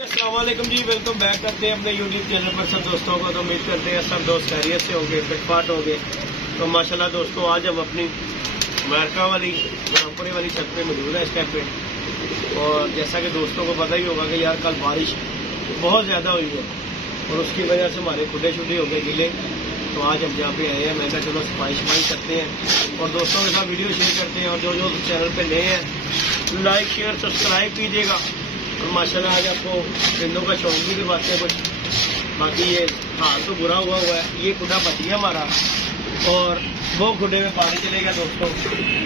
अस्सलाम वालेकुम जी, welcome back करते हैं अपने यूट्यूब चैनल पर सब दोस्तों को। तो उम्मीद करते हैं सब दोस्त खैरियत से होंगे, फिटफाट होंगे। तो माशाल्लाह दोस्तों, आज हम अपनी अमेरिका वाली रामपुरी वाली छत पे मौजूद है इस टाइम पे। और जैसा कि दोस्तों को पता ही होगा कि यार कल बारिश बहुत ज़्यादा हुई है और उसकी वजह से हमारे खुडे शुडे हो गए गीले। तो आज हम यहाँ पे आए हैं, मैं कहा चलो सफाई करते हैं और दोस्तों के साथ वीडियो शेयर करते हैं। और जो जो चैनल पे नए हैं लाइक शेयर सब्सक्राइब कीजिएगा। और माशाल्लाह आज आपको परिंदों का शौक भी दिखाते हैं कुछ। बाकी ये हाल तो बुरा हुआ है, ये खुडा बच गया हमारा और वो खुडे में पानी चले गया दोस्तों।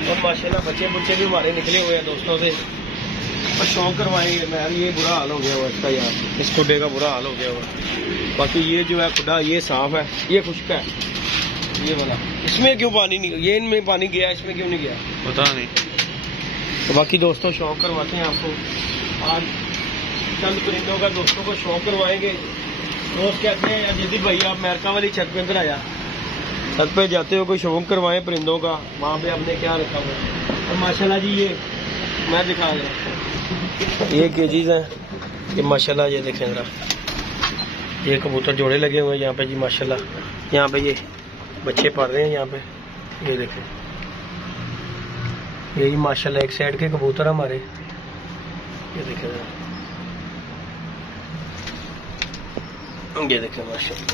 और माशाल्लाह बच्चे भी हमारे निकले हुए हैं दोस्तों से और शौक करवाएंगे। मैं ये बुरा हाल हो गया हुआ इसका यार, इस खुडे का बुरा हाल हो गया हुआ। बाकी ये जो है खुडा ये साफ है, ये खुश्क है, ये वाला। इसमें क्यों पानी नहीं, ये इनमें पानी गया, इसमें क्यों नहीं गया पता नहीं। तो बाकी दोस्तों शौक करवाते हैं आपको। आज चंद परिंदों का दोस्तों को शौक करवाएंगे। दोस्त कहते हैं जैसे भाई आप अमेरिका वाली छत पे अंदर आया, छत पे जाते हो कोई शौक करवाएं परिंदों का, वहाँ पे आपने क्या रखा हुआ है। और माशाल्लाह जी ये मैं दिखा रहा हूँ, ये केजीज हैं ये माशाल्लाह। ये देखें जरा, ये कबूतर जोड़े लगे हुए हैं यहाँ पे जी माशाल्लाह। यहाँ पे ये बच्चे पढ़ रहे हैं यहाँ पे, ये देखें यही माशाल्लाह एक साइड के कबूतर हमारे, ये देखें जरा, ये देखें माशाल्लाह।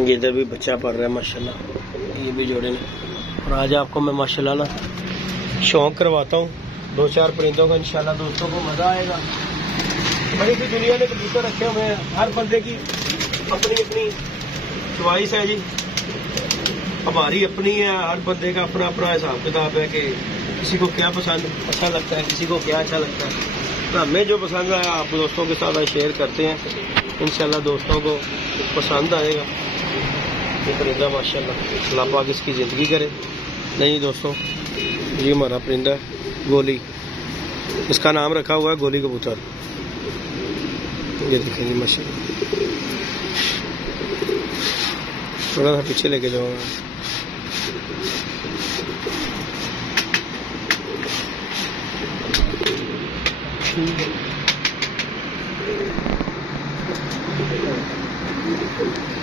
ये इधर भी बच्चा पढ़ रहा है माशाल्लाह, ये भी जोड़े ने। और आज आपको मैं माशाल्लाह ना शौक करवाता हूँ दो चार परिंदों का, इंशाल्लाह दोस्तों को मजा आएगा। बड़ी सी दुनिया में कबूतर रखे हुए हैं, हर बंदे की अपनी अपनी च्वाइस है जी, हमारी अपनी है, हर बंदे का अपना अपना हिसाब किताब है कि किसी को क्या पसंद अच्छा लगता है, किसी को क्या अच्छा लगता है। तो हमें जो पसंद आया आप दोस्तों के साथ शेयर करते हैं, इंशाल्लाह दोस्तों को पसंद आएगा। ये परिंदा माशाल्लाह अल्लाह पाक इसकी ज़िंदगी करे। नहीं दोस्तों, ये हमारा परिंदा गोली, इसका नाम रखा हुआ है गोली कबूतर। ये देखेंगे माशाल्लाह, थोड़ा सा पीछे लेके जाऊँगा।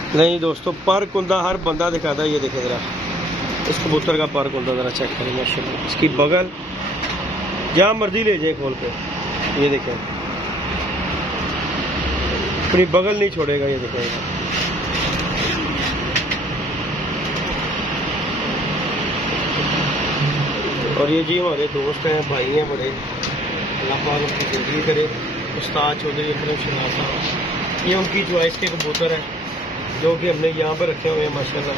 नहीं दोस्तों, पर कुंदा हर बंदा दिखाता है। ये देखें जरा इस कबूतर का पर कुंदा जरा चेक करें माशाल्लाह, इसकी बगल जहाँ मर्जी ले जाए खोल के, ये देखें अपनी बगल नहीं छोड़ेगा। ये देखें और ये जी हमारे दोस्त हैं, भाई हैं बड़े, अल्लाह पाक उनकी ज़िंदगी करे। उस्ताद चौधरी अकरम शनास साहब, ये उनकी चॉइस के कबूतर हैं जो कि हमने यहाँ पर रखे हुए हैं माशाल्लाह।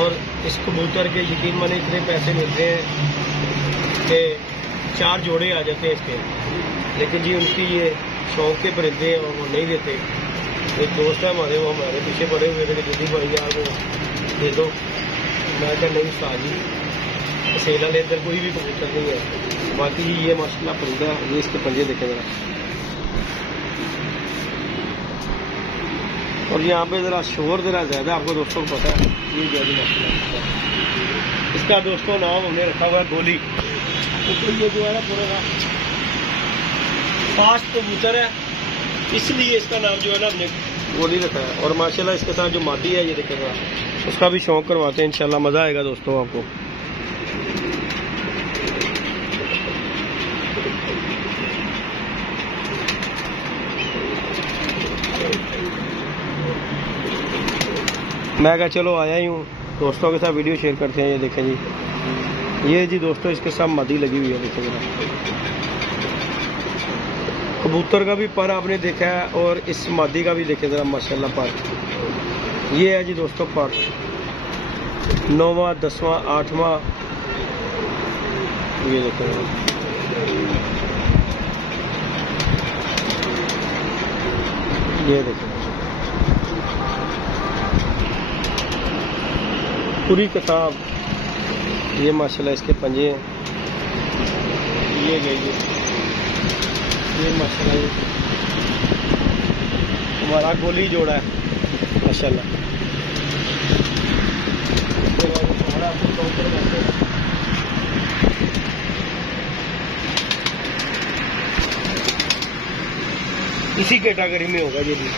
और इस कबूतर के यकीन माने इतने पैसे मिलते हैं कि 4 जोड़े आ जाते हैं इसके। लेकिन जी उनकी ये शौक के परिंदे हैं और वो नहीं देते। एक दोस्त है हमारे, वो हमारे पीछे पड़े हुए थे कि जल्दी भाई यार वो दे दो। मैं क्या नहीं उस्ताद जी सेला ले, इधर कोई भी कबूतर नहीं है। बाकी जी ये माशाल्लाह परिंदा है, ये इसके पंजे देखे जरा। और यहाँ पे जरा शोर जरा ज्यादा, आपको दोस्तों को पता है। ये माशाल्लाह इसका दोस्तों नाम हमने रखा हुआ है गोली। तो ये जो है ना पूरा फास्ट कबूतर है, इसलिए इसका नाम जो है ना हमने गोली रखा है। और माशाल्लाह इसके साथ जो मादी है ये देखेगा, उसका भी शौक करवाते हैं, इंशाल्लाह मजा आएगा दोस्तों आपको। मैं कहा चलो आया ही हूँ, दोस्तों के साथ वीडियो शेयर करते हैं। ये देखें जी, ये जी दोस्तों इसके साथ मादी लगी हुई है, देखें जरा। कबूतर का भी पर आपने देखा है और इस मादी का भी देखें जरा माशाल्लाह पर। ये है जी दोस्तों पर 9वां 10वां 8वां, ये देखें ये देखें पूरी किताब। ये माशाल्लाह इसके पंजे हैं, ये गई ये माशाल्लाह ये हमारा गोली जोड़ा है माशाल्लाह। इसी कैटेगरी में होगा ये भी।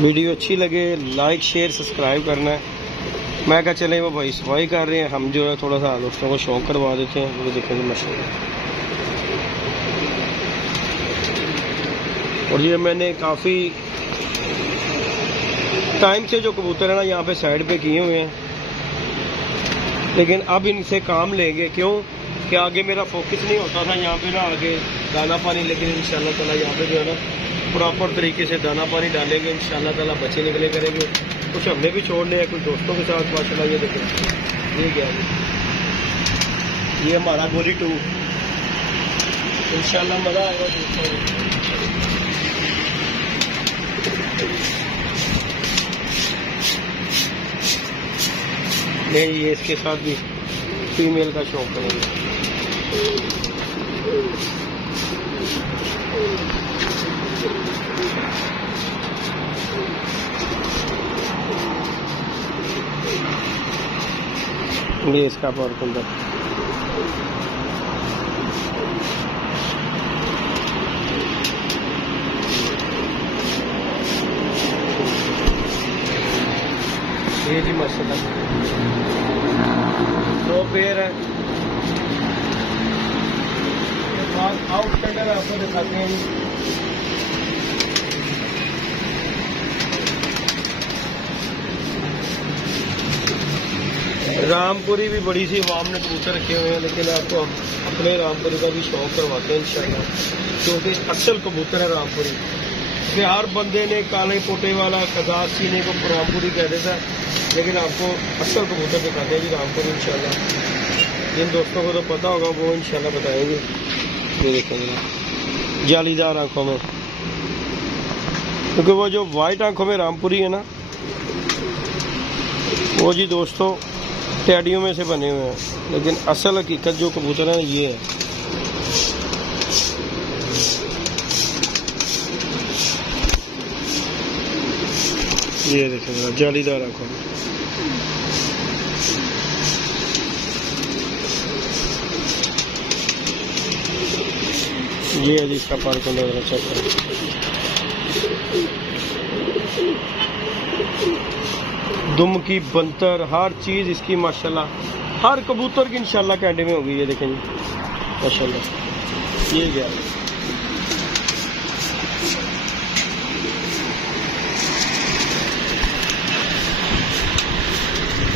वीडियो अच्छी लगे लाइक शेयर सब्सक्राइब करना है। मैं क्या चले वो भाई सफाई कर रहे हैं, हम जो है थोड़ा सा दोस्तों को शौक करवा देते हैं। वो देखेंगे माशाल्लाह। और ये मैंने काफ़ी टाइम से जो कबूतर है ना यहाँ पे साइड पे किए हुए हैं, लेकिन अब इनसे काम लेंगे। क्यों कि आगे मेरा फोकस नहीं होता था यहाँ पे ना आगे दाना पानी, लेकिन इंशाल्लाह ताला यहाँ पे जो है ना प्रॉपर तरीके से दाना पानी डालेंगे इंशाल्लाह ताला, बच्चे निकले करेंगे। कुछ हमने भी छोड़ लिया कुछ दोस्तों के साथ माशाल्लाह। ये देखो ये क्या है, ये हमारा गोली 2 इंशाल्लाह मजा आएगा दोस्तों। नहीं ये इसके साथ भी फीमेल का शौक करेंगे। ये इसका पावर कुंडल ये जी माशाल्लाह 2 पेयर है। आउटस्टैंडर आपको दिखाते हैं। रामपुरी भी बड़ी सी वाम ने कबूतर रखे हुए हैं, लेकिन आपको अपने रामपुरी का भी शौक करवाते हैं इंशाल्लाह, क्योंकि असल कबूतर है रामपुरी। कि हर बंदे ने काले पोटे वाला कजाक सीने को रामपुरी कह देता है, लेकिन आपको असल कबूतर दिखाते हैं जी रामपुरी इंशाल्लाह। जिन दोस्तों को तो पता होगा वो इंशाल्लाह बताएंगे। ये देखेंगे जालीदार आंखों में, क्योंकि वो जो वाइट आंखों में रामपुरी है ना, वो जी दोस्तों टैडियों में से बने हुए हैं, लेकिन असल हकीकत जो कबूतर है ये है। ये देखेंगे जालीदार आंखों में। ये है जी इसका पार को नजर चेक करें। दुम की बंतर हर चीज इसकी माशाल्लाह, हर कबूतर की इंशाल्लाह कैंडे में होगी। ये देखें जी माशाल्लाह। ये क्या है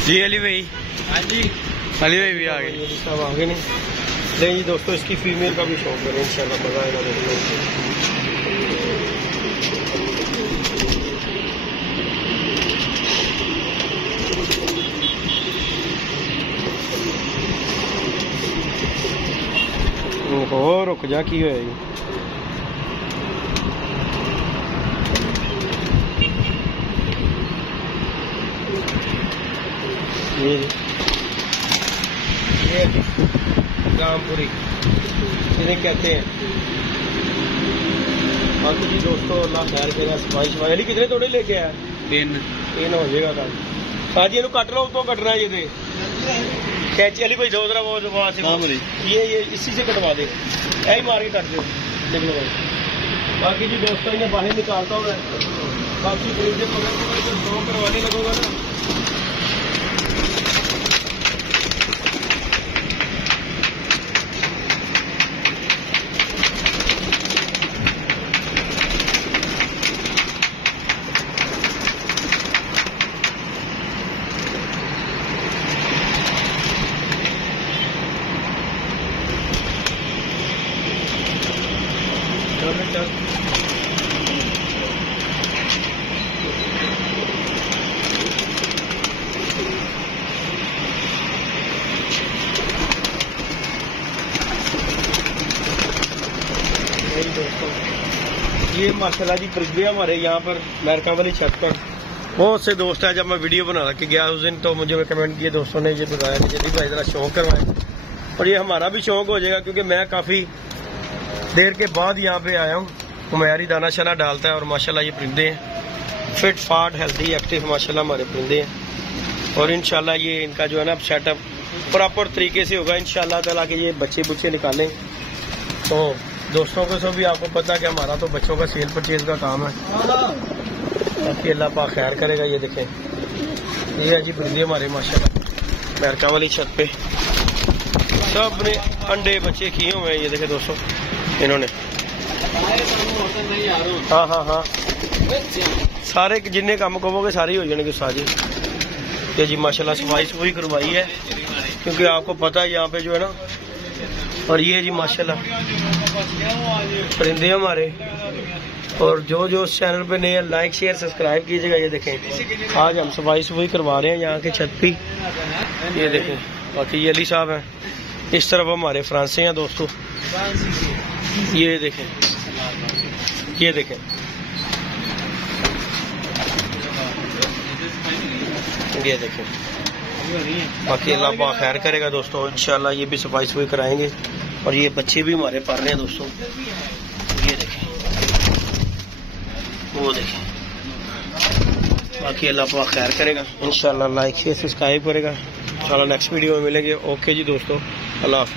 जी अली भाई? हाँ जी अली भाई भी आ गए, सब आगे नहीं। नहीं जी दोस्तों इसकी फीमेल का भी शौक करें इंशाल्लाह, मजा आएगा देखने। हो रुक जा की है ये रामपुरी जिन्हें कहते हैं। बाकी जी दोस्तों अल्लाह खैर करेगा। सफाई अली कितने तोड़े लेके आया? 3 हो जाएगा काम। हाँ जी कट लो तो कटना है ये कैची अली भाई दो वो वहाँ से ये इसी से कटवा दे, यही मार के कट दो देख लो भाई। बाकी जी दोस्तों इन्हें बाहर निकालता हूँ मैं। बाकी दो करवाने लगूंगा ना। ये माशाल्लाह जी प्रज्ञा हमारे यहाँ पर अमेरिका वाली छत पर बहुत से दोस्त है। जब मैं वीडियो बना के गया उस दिन तो मुझे कमेंट किए दोस्तों ने ये बताया कि जल्दी भाई जरा शौक करवाएं, और ये हमारा भी शौक हो जाएगा, क्योंकि मैं काफ़ी देर के बाद यहाँ पे आया हूँ। कुम्हारी दाना शाना डालता है और माशाल्लाह ये परिंदे हैं फिट फाट हेल्दी एक्टिव माशाल्लाह हमारे परिंदे हैं। और इंशाल्लाह ये इनका जो है ना सेटअप प्रॉपर तरीके से होगा इंशाल्लाह ताला के ये बच्चे बुच्चे निकालें। तो दोस्तों को सब भी आपको पता कि हमारा तो बच्चों का सेल परचेज का काम है, बाकी अल्लाह पाक खैर करेगा। ये देखें ये है जी परिंदे हमारे माशाल्लाह अमेरिका वाली छत पे सब ने अंडे बच्चे किए हुए हैं। ये देखें दोस्तों इन्होंने हाँ हाँ हाँ सारे जिन्ने काम कहोगे सारे ही हो जाएंगे उस्ताद जी। ये जी माशाल्लाह सफाई करवाई है क्योंकि आपको पता है यहाँ पे जो है ना। और ये जी माशाल्लाह परिंदे हमारे। और जो जो इस चैनल पे नए लाइक शेयर सब्सक्राइब कीजिएगा। ये देखें आज हम सफाई करवा रहे हैं यहाँ के छत पे। ये देखें बाकी ये अली साहब हैं, इस तरफ हमारे फ्रांसे हैं दोस्तों। ये देखें ये देखें ये देखें बाकी अल्लाह पाक खैर करेगा दोस्तों। इंशाल्लाह ये भी सफाई कराएंगे और ये बच्चे भी हमारे पाल रहे हैं दोस्तों। ये देखें वो देखें बाकी अल्लाह पाक खैर करेगा इंशाल्लाह। लाइक शेयर सब्सक्राइब करेगा। इंशाल्लाह नेक्स्ट वीडियो में मिलेंगे। ओके जी दोस्तों, अल्लाह हाफ़िज़।